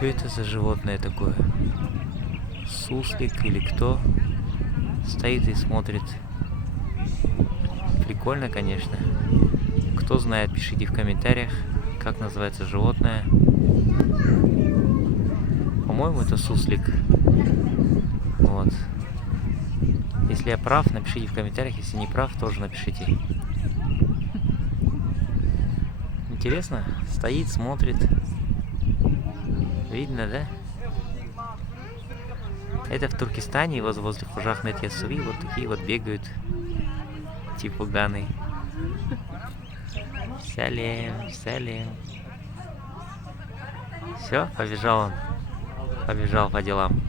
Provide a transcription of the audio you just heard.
Что это за животное такое? Суслик или кто? Стоит и смотрит. Прикольно, конечно. Кто знает, пишите в комментариях, как называется животное. По-моему, это суслик. Вот. Если я прав, напишите в комментариях. Если не прав, тоже напишите. Интересно? Стоит, смотрит. Видно, да? Это в Туркестане, возле Хужахмет Ясуи, вот такие вот бегают. Типа ганы. Салем, салем. Все, побежал он. Побежал по делам.